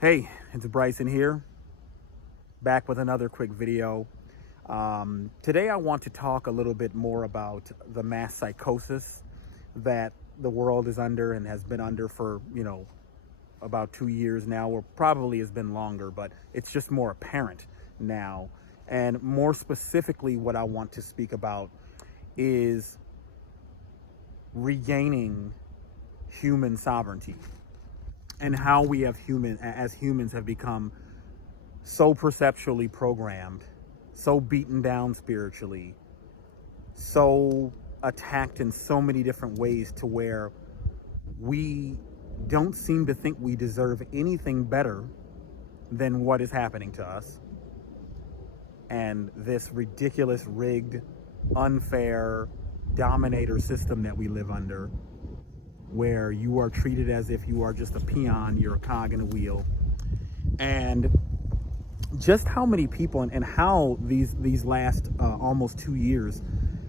Hey, it's Bryson here, back with another quick video. Today I want to talk a little bit more about the mass psychosis that the world is under and has been under for, about 2 years now, or probably has been longer, but it's just more apparent now. And more specifically, what I want to speak about is regaining human sovereignty and how we as humans have become so perceptually programmed, so beaten down spiritually, so attacked in so many different ways to where we don't seem to think we deserve anything better than what is happening to us. And this ridiculous, rigged, unfair dominator system that we live under, where you are treated as if you are just a peon, you're a cog in a wheel. And just how many people and how these last almost 2 years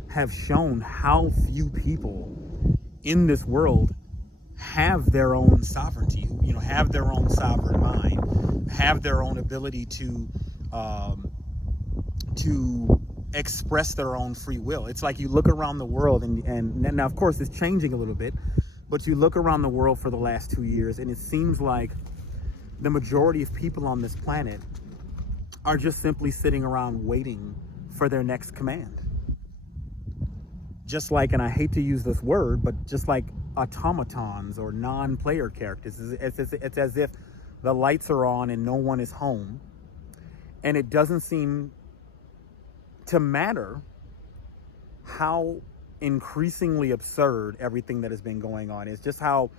have shown how few people in this world have their own sovereignty, have their own sovereign mind, have their own ability to express their own free will. It's like you look around the world and now, of course, it's changing a little bit, but you look around the world for the last 2 years and it seems like the majority of people on this planet are just simply sitting around waiting for their next command. Just like, and I hate to use this word, but just like automatons or non-player characters. It's as if the lights are on and no one is home, and it doesn't seem to matter how increasingly absurd everything that has been going on is, just how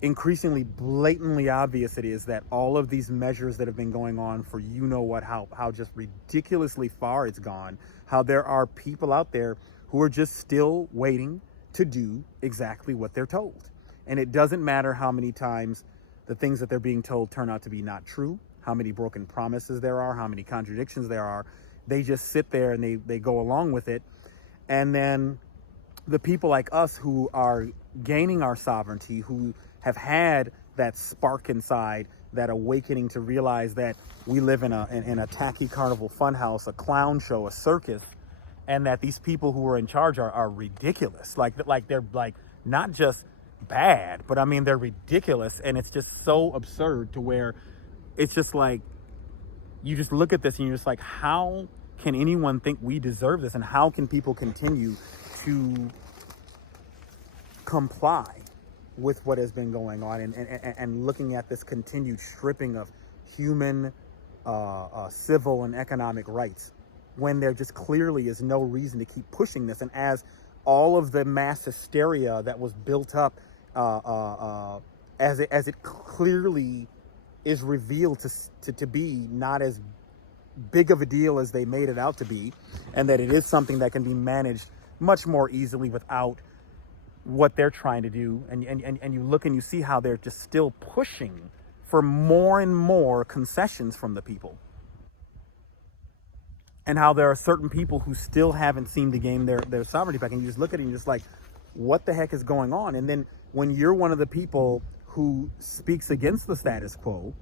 increasingly blatantly obvious it is that all of these measures that have been going on for how just ridiculously far it's gone, how there are people out there who are just still waiting to do exactly what they're told. And it doesn't matter how many times the things that they're being told turn out to be not true, how many broken promises there are, how many contradictions there are. They just sit there and they go along with it. And then the people like us who are gaining our sovereignty, who have had that spark inside, that awakening to realize that we live in a tacky carnival funhouse, a clown show, a circus, and that these people who are in charge are ridiculous. Like they're like not just bad, but I mean they're ridiculous, and it's just so absurd to where it's just like you just look at this and you're just like, how can anyone think we deserve this, and how can people continue to comply with what has been going on and looking at this continued stripping of human civil and economic rights, when there just clearly is no reason to keep pushing this. And as all of the mass hysteria that was built up as it clearly is revealed to be not as big of a deal as they made it out to be, and that it is something that can be managed much more easily without what they're trying to do, and you look and you see how they're just still pushing for more and more concessions from the people, and how there are certain people who still haven't seen to gain their sovereignty back, and you just look at it and you're just like, what the heck is going on? And then when you're one of the people who speaks against the status quo,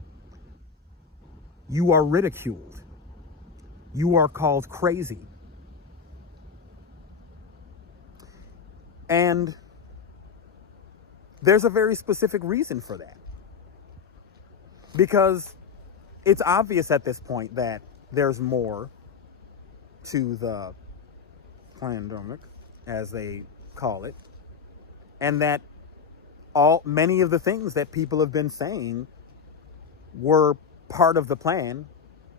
you are ridiculed. You are called crazy. And there's a very specific reason for that. Because it's obvious at this point that there's more to the pandemic, as they call it, and that many of the things that people have been saying were part of the plan,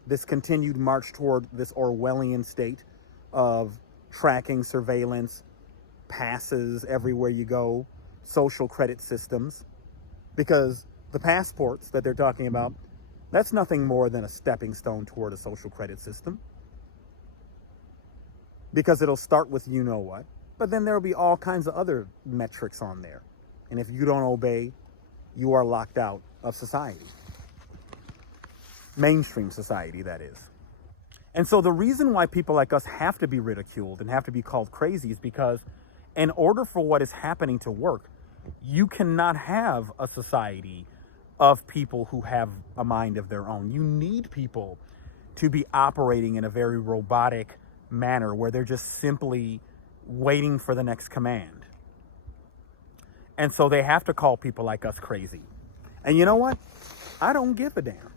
this continued march toward this Orwellian state of tracking, surveillance, passes everywhere you go, social credit systems, because the passports that they're talking about, that's nothing more than a stepping stone toward a social credit system, because it'll start with you know what, but then there'll be all kinds of other metrics on there, and if you don't obey, you are locked out of society, mainstream society, that is. And so the reason why people like us have to be ridiculed and have to be called crazy is because in order for what is happening to work, you cannot have a society of people who have a mind of their own. You need people to be operating in a very robotic manner where they're just simply waiting for the next command. And so they have to call people like us crazy. And you know what? I don't give a damn.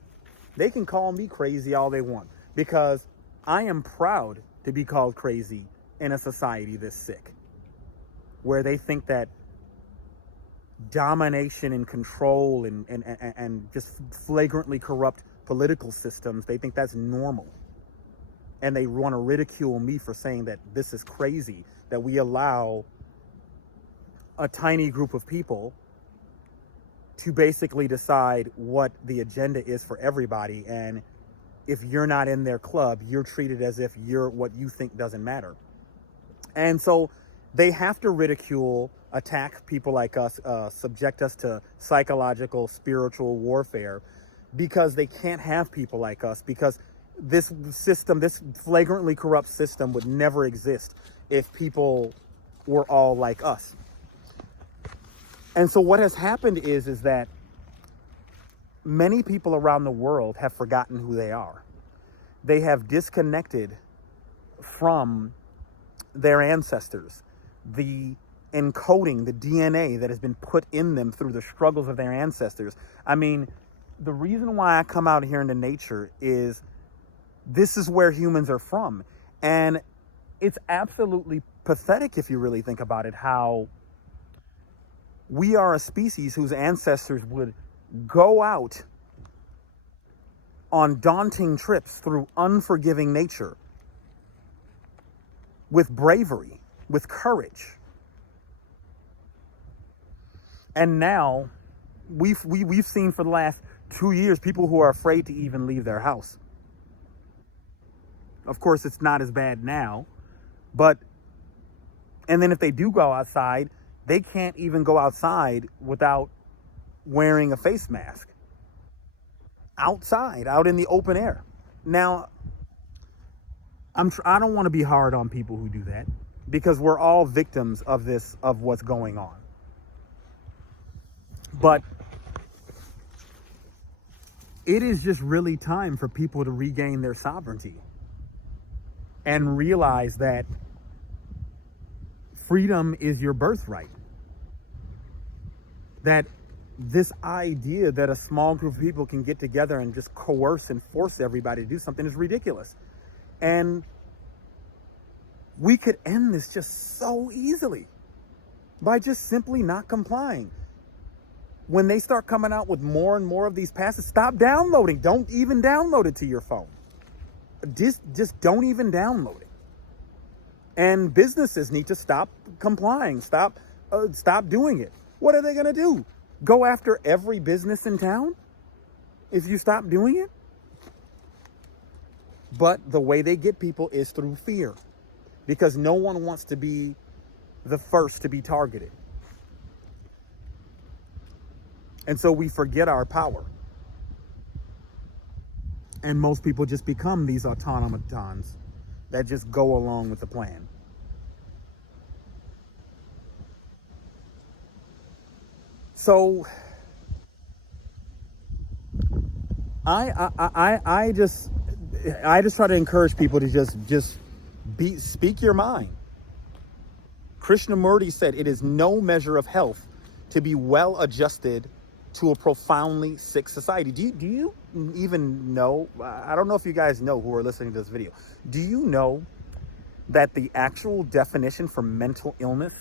They can call me crazy all they want, because I am proud to be called crazy in a society this sick, where they think that domination and control and just flagrantly corrupt political systems, they think that's normal. And they want to ridicule me for saying that this is crazy, that we allow a tiny group of people to basically decide what the agenda is for everybody. And if you're not in their club, you're treated as if what you think doesn't matter. And so they have to ridicule, attack people like us, subject us to psychological, spiritual warfare, because they can't have people like us, because this system, this flagrantly corrupt system, would never exist if people were all like us. And so what has happened is that many people around the world have forgotten who they are. They have disconnected from their ancestors, the encoding, the DNA that has been put in them through the struggles of their ancestors. I mean, the reason why I come out here into nature is this is where humans are from. And it's absolutely pathetic, if you really think about it, how we are a species whose ancestors would go out on daunting trips through unforgiving nature with bravery, with courage. And now we've seen for the last 2 years people who are afraid to even leave their house. Of course, it's not as bad now, and then if they do go outside, they can't even go outside without wearing a face mask. Outside, out in the open air. Now, I don't want to be hard on people who do that, because we're all victims of what's going on. But it is just really time for people to regain their sovereignty and realize that freedom is your birthright. That this idea that a small group of people can get together and just coerce and force everybody to do something is ridiculous. And we could end this just so easily by just simply not complying. When they start coming out with more and more of these passes, stop downloading. Don't even download it to your phone. Just don't even download it. And businesses need to stop complying. Stop doing it. What are they going to do? Go after every business in town if you stop doing it? But the way they get people is through fear, because no one wants to be the first to be targeted. And so we forget our power. And most people just become these automatons that just go along with the plan. So I just try to encourage people to just speak your mind. Krishnamurti said, "It is no measure of health to be well adjusted to a profoundly sick society." Do you even know? I don't know if you guys know who are listening to this video. Do you know that the actual definition for mental illness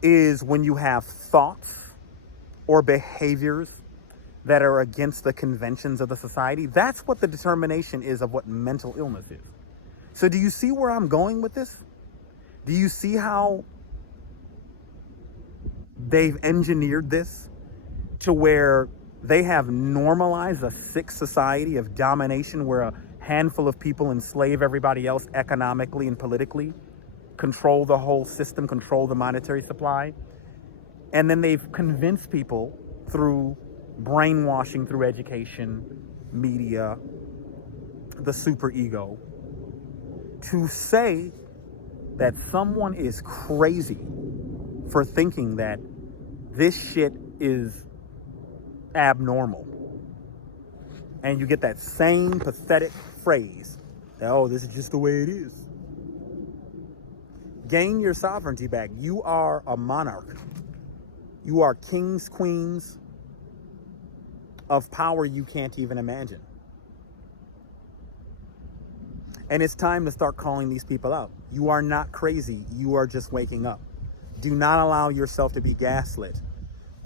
is when you have thoughts or behaviors that are against the conventions of the society? That's what the determination is of what mental illness is. So do you see where I'm going with this? Do you see how they've engineered this to where they have normalized a sick society of domination, where a handful of people enslave everybody else economically and politically, control the whole system, control the monetary supply? And then they've convinced people through brainwashing, through education, media, the superego, to say that someone is crazy for thinking that this shit is abnormal. And you get that same pathetic phrase, oh, this is just the way it is. Gain your sovereignty back. You are a monarch. You are kings, queens of power you can't even imagine. And it's time to start calling these people out. You are not crazy. You are just waking up. Do not allow yourself to be gaslit.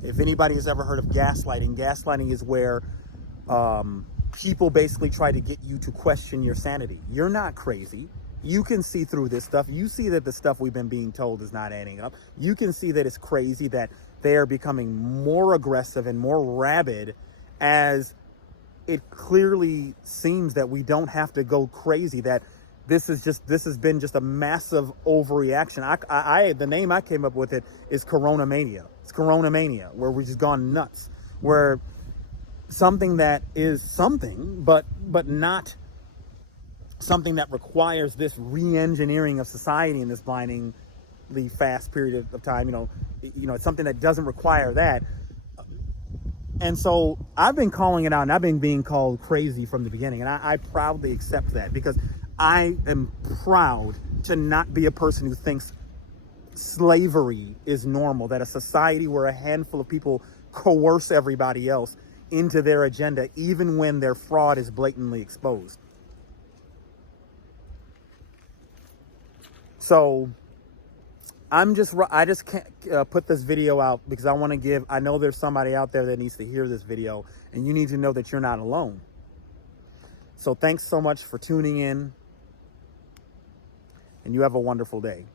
If anybody has ever heard of gaslighting, gaslighting is where people basically try to get you to question your sanity. You're not crazy. You can see through this stuff. You see that the stuff we've been being told is not adding up. You can see that it's crazy, that they are becoming more aggressive and more rabid, as it clearly seems that we don't have to go crazy, that this has been just a massive overreaction. The name I came up with it is Corona Mania. It's Corona Mania, where we've just gone nuts, where something that is something, but not something that requires this re-engineering of society in this blindingly fast period of time. It's something that doesn't require that. And so I've been calling it out, and I've been being called crazy from the beginning. And I proudly accept that, because I am proud to not be a person who thinks slavery is normal, that a society where a handful of people coerce everybody else into their agenda, even when their fraud is blatantly exposed. So I just can't put this video out because I know there's somebody out there that needs to hear this video, and you need to know that you're not alone. So thanks so much for tuning in, and you have a wonderful day.